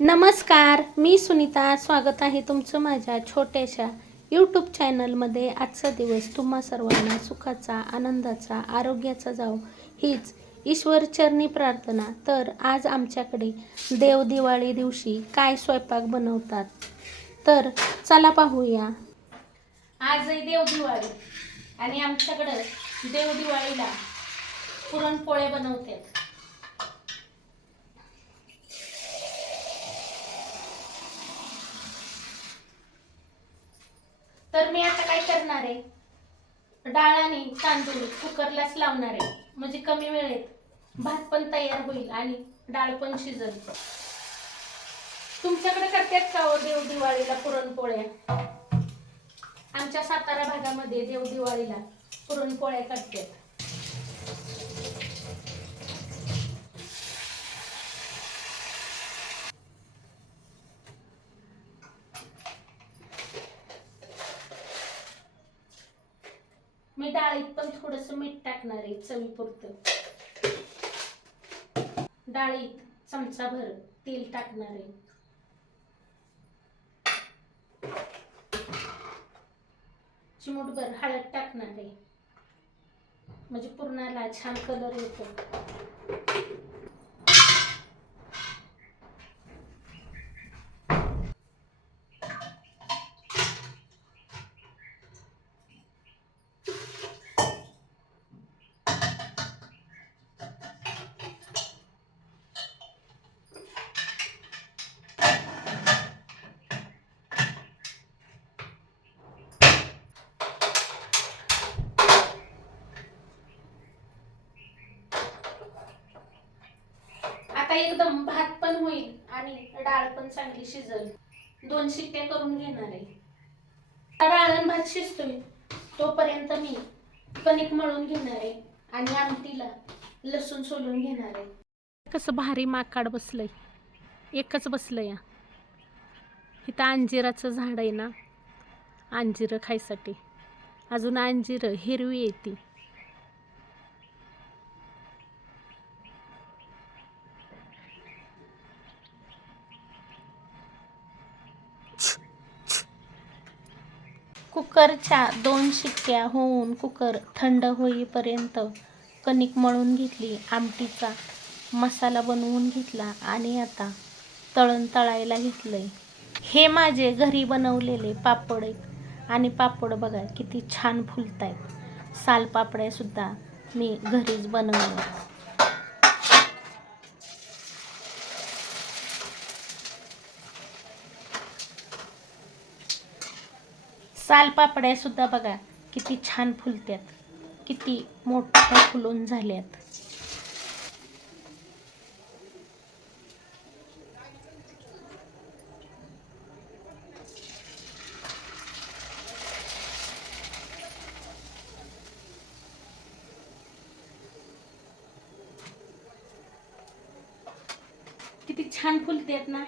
नमस्कार मी सुनीता. स्वागत आहे तुमचं माझ्या छोट्याशा यूट्यूब चॅनलमध्ये आजचा दिवस तुम्हा सर्वांना सुखाचा आनंदाचा आरोग्याचा जाओ हीच ईश्वरचरणी प्रार्थना. तर आज आमच्याकडे देव दिवाळी दिवशी काय स्वयंपाक बनवतात? तर चला पाहूया. आज आहे देव दिवाळी. आणि आमच्याकडं देव दिवाळीला पुरणपोळे बनवतात. तर मी आता काय करणार आहे? डाळ आणि तांदूळ कुकरलाच लावणार आहे. म्हणजे कमी वेळेत भात पण तयार होईल आणि डाळ पण शिजल. तुमच्याकडे करतात का हो देव दिवाळीला पुरणपोळ्या? आमच्या सातारा भागामध्ये देव दिवाळीला पुरणपोळ्या करतात. डाळीत पण थोडस मीठ टाकणार आहे चवीपुरतं. डाळीत चमचा भर तेल टाकणार आहे. चिमूटभर हळद टाकणार आहे. म्हणजे पूर्णाला छान कलर येतो आता एकदम भात पण होईल आणि डाळ पण चांगली शिजल. दोन शिट्ट्या करून घेणार आहे. डाळ भात शिजतोय. तोपर्यंत मी कणिक मळून घेणार आहे आणि आमटीला लसूण सोलून घेणार आहे. कसं भारी माकाड बसलंय. एकच बसलंय. इथं अंजिराचं झाड आहे ना? अंजिरं खायसाठी. अजून अंजिरं हिरवी येते. कुकरच्या दोन शिक्क्या होऊन कुकर थंड होईपर्यंत कणिक मळून घेतली आमटीचा मसाला बनवून घेतला आणि आता तळण तळायला घेतलंय. हे माझे घरी बनवलेले पापड आहेत. आणि पापड बघा किती छान फुलत आहेत सालपापड्यासुद्धा मी घरीच बनवले सालपापड्या सुद्धा बघा किती छान फुलत्यात. किती मोठ्या फुलून झाल्यात. किती छान फुलते आहेत ना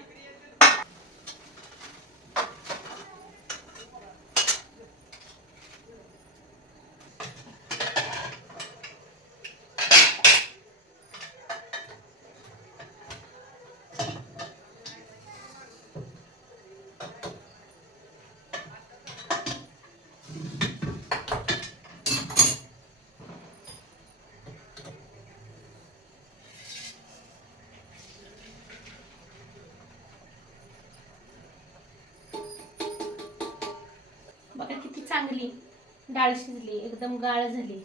बघा किती चांगली. डाळ शिजली एकदम गाळ झाली.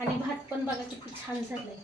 आणि भात पण बघा किती छान झालाय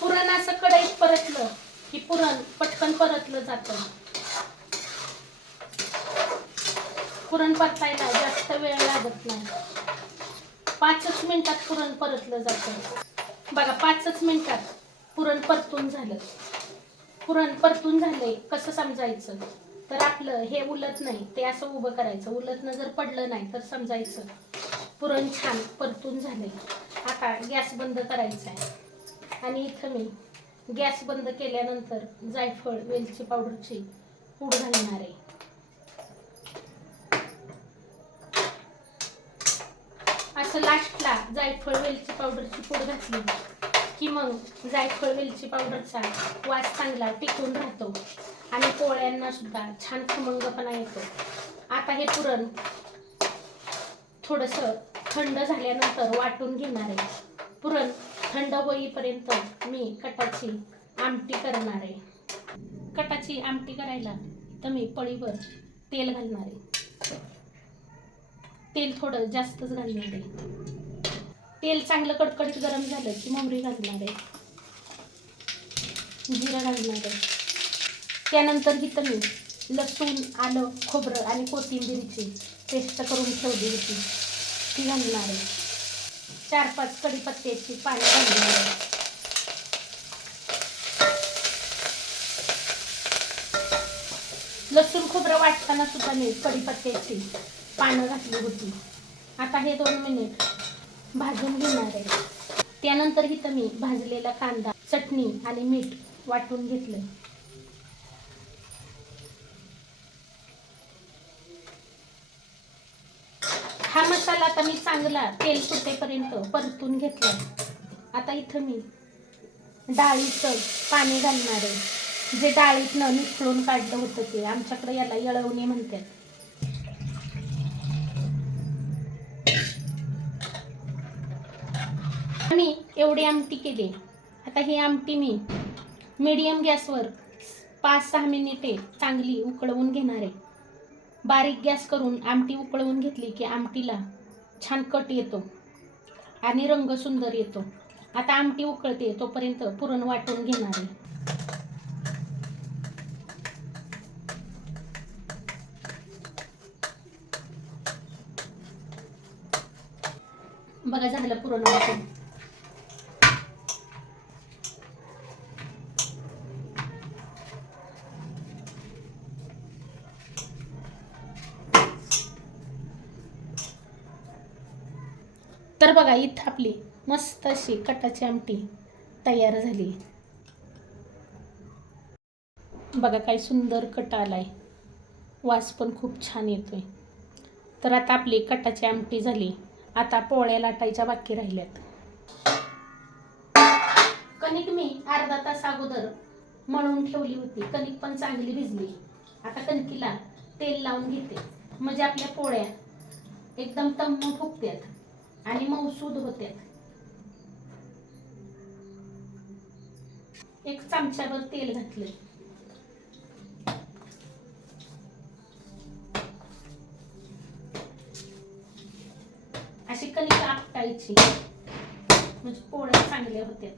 पुरण असं कढईत परतलं की पुरण पटकन परतलं जातं. पुरण परतायला जास्त वेळ लागत नाही. पाचच मिनिटात पुरण परतलं जातं. बघा पाचच मिनिटात पुरण परतून झालं. पुरण परतून झाले कसं समजायचं? तर आपलं हे उलत नाही ते असं उभं करायचं. उलतनं जर पडलं नाही तर समजायचं. पुरण छान परतून झाले आता गॅस बंद करायचा आहे. आणि इथं मी गॅस बंद केल्यानंतर जायफळ वेलची पावडरची पूड घालणार आहे. असं लास्टला जायफळ वेलची पावडरची पूड घातली की मग जायफळ वेलची पावडरचा वास चांगला टिकून राहतो आणि पोळ्यांना सुद्धा छान खमंगपणा येतो. आता हे पुरण थोडंसं थंड झाल्यानंतर वाटून घेणार आहे. पुरण थंड होईपर्यंत मी कटाची आमटी करणार आहे. कटाची आमटी करायला तर मी पळीवर तेल घालणार आहे. तेल थोडं जास्तच घालणार आहे. तेल चांगलं कडकडीत गरम झालं की मोहरी घालणार आहे. जिरं घालणार आहे. त्यानंतर इथं मी लसूण आलं खोबरं आणि कोथिंबीरची पेस्ट करून ठेवली होती. ती घालणार आहे. चार पाच कडीपत्त्याची पाणी घालणार लसूण खोबरं वाटताना सुद्धा मी कढीपत्त्याची पानं घातली होती. आता हे दोन मिनिट भाजून घेणार आहे. त्यानंतर इथं मी भाजलेला कांदा चटणी आणि मीठ वाटून घेतलं हा मसाला चांगला तेल सुटेपर्यंत परतून घेतलं आता इथं मी डाळीचं पाणी घालणार आहे. जे डाळीतनं निथळून काढलं होतं ते आमच्याकडे याला येळवणी म्हणतात. आणि एवढी आमटी केली. आता ही आमटी मी मीडियम गॅसवर पाच सहा मिनिटे चांगली उकळवून घेणार आहे. बारीक गॅस करून आमटी उकळवून घेतली की आमटीला छान कट येतो आणि रंग सुंदर येतो. आता आमटी उकळते तोपर्यंत पुरण वाटून घेणार आहे. बघा झालं पुरण वाटून. तर बघा इथं आपली मस्त अशी कटाची आमटी तयार झाली. बघा काय सुंदर कट आलाय. वास पण खूप छान येतोय. तर आता आपली कटाची आमटी झाली. आता पोळ्या लाटायच्या बाकी राहिल्यात. कणिक मी अर्धा तास अगोदर मळून ठेवली होती. कणिक पण चांगली भिजली. आता कणकीला तेल लावून घेते. म्हणजे आपल्या पोळ्या एकदम तम्म फुकत्यात आणि मौसूद होते. एक चमच्यावर तेल घातले. अशी कणिक आपटायची. म्हणजे पोळ्या चांगल्या होत्या.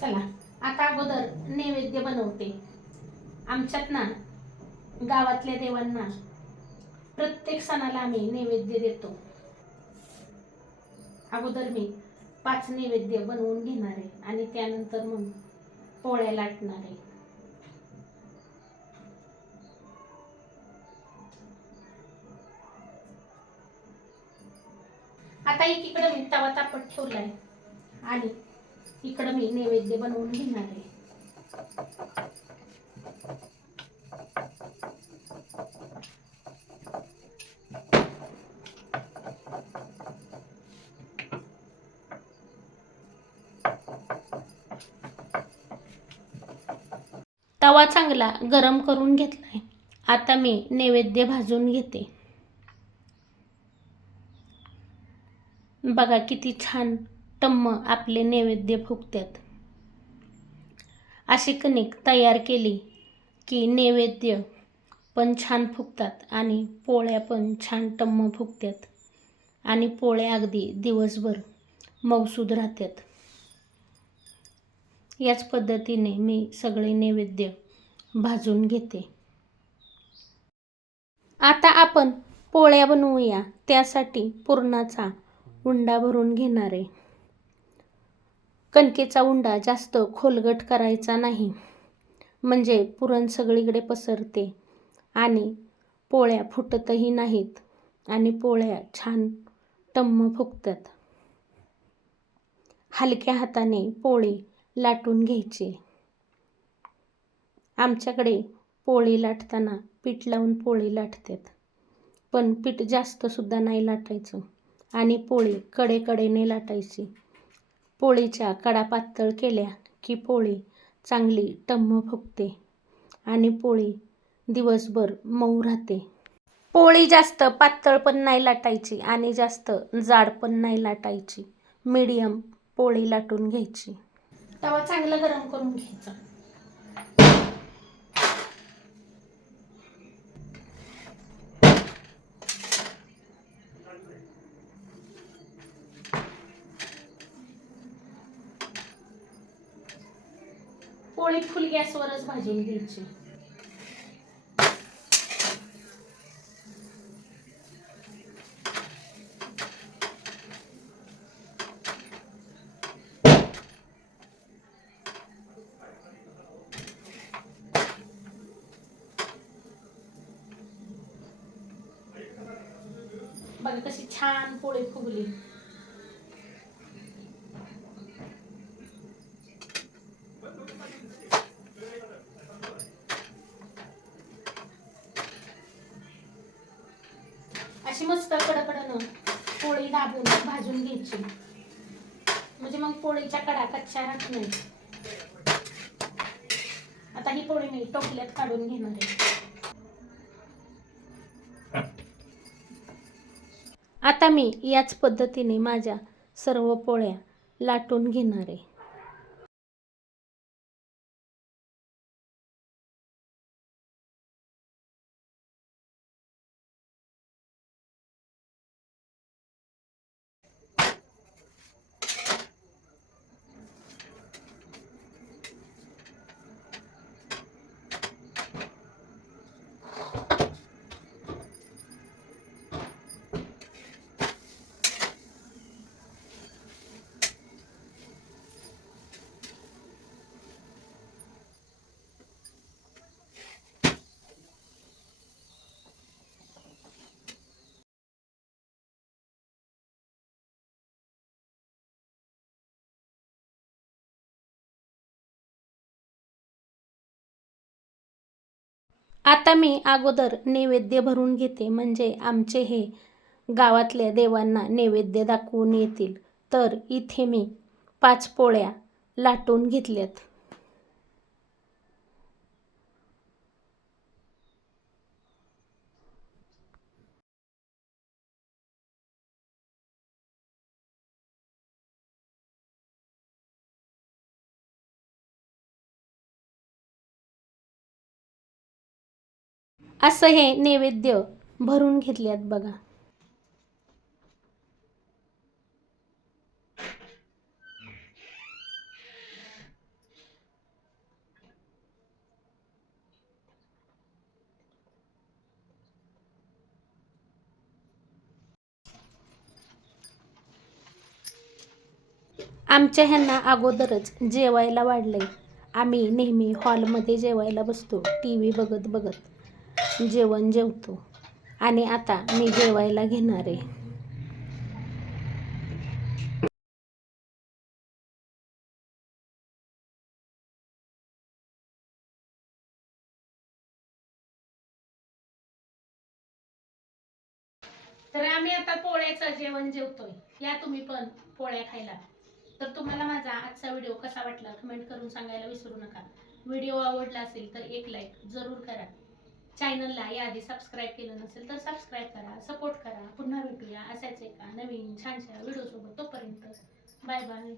चला आता अगोदर नैवेद्य बनवते. आमच्यात ना गावातल्या देवांना प्रत्येक सणाला आम्ही नैवेद्य देतो. अगोदर मी पाच नैवेद्य बनवून घेणार आहे आणि त्यानंतर मग पोळ्या लाटणार आहे. आता एकीकडे मी तवा तापत ठेवलाय आणि इकडं मी नैवेद्य बनवून घेणार आहे. तवा चांगला गरम करून घेतला आहे आता मी नैवेद्य भाजून घेते. बघा किती छान टम्म आपले नैवेद्य फुगतात अशी कणिक तयार केली की नैवेद्य पण छान फुगतात आणि पोळ्या पण छान टम्म फुगतात आणि पोळ्या अगदी दिवसभर मौसूद राहतात याच पद्धतीने मी सगळे नैवेद्य भाजून घेते. आता आपण पोळ्या बनवूया. त्यासाठी पुरणाचा उंडा भरून घेणार आहे. कणकेचा उंडा जास्त खोलगट करायचा नाही. म्हणजे पुरण सगळीकडे पसरते आणि पोळ्या फुटतही नाहीत आणि पोळ्या छान टम्म फुगतात. हलक्या हाताने पोळी लाटून घ्यायची. आमच्याकडे पोळी लाटताना पीठ लावून पोळी लाटतात. पण पीठ जास्तसुद्धा नाही लाटायचं आणि पोळी कडेकडेने लाटायची. पोळीच्या कडा पातळ केल्या की पोळी चांगली टम्म फुगते आणि पोळी दिवसभर मऊ राहते. पोळी जास्त पातळ पण नाही लाटायची आणि जास्त जाड पण नाही लाटायची. मीडियम पोळी लाटून घ्यायची. तवा चांगला गरम करून घ्यायचा. पोळी फुल गॅसवरच भाजून घ्यायची. बघा कशी छान पोळी फुगली. अशी मस्त कडकडनं पोळी दाबून भाजून घ्यायची. म्हणजे मग पोळीच्या कडा कच्च्या राहत नाही आता ही पोळी मी टोपल्यात काढून घेणार आहे. आता मी याच पद्धतीने माझ्या सर्व पोळ्या लाटून घेणार आहे. आता मी अगोदर नैवेद्य भरून घेते म्हणजे आमचे हे गावातल्या देवांना नैवेद्य दाखवून येतील. तर इथे मी पाच पोळ्या लाटून घेतल्यात. असं हे नैवेद्य भरून घेतल्यात बघा. आमच्या ह्यांना अगोदरच जेवायला वाढलंय. आम्ही नेहमी हॉलमध्ये जेवायला बसतो टी व्ही बघत बघत. जेवण जेवतो. आणि आता मी जेवायला घेणार आहे. तर आम्ही आता पोळ्याचं जेवण जेवतोय. या तुम्ही पण पोळ्या खायला. तर तुम्हाला माझा आजचा व्हिडिओ कसा वाटला कमेंट करून सांगायला विसरू नका. व्हिडिओ आवडला असेल तर एक लाईक जरूर करा. चॅनलला याआधी सबस्क्राईब केलं नसेल तर सबस्क्राईब करा सपोर्ट करा पुन्हा भेटूया असायचं एका नवीन छानशा व्हिडिओसोबत तोपर्यंत. Bye bye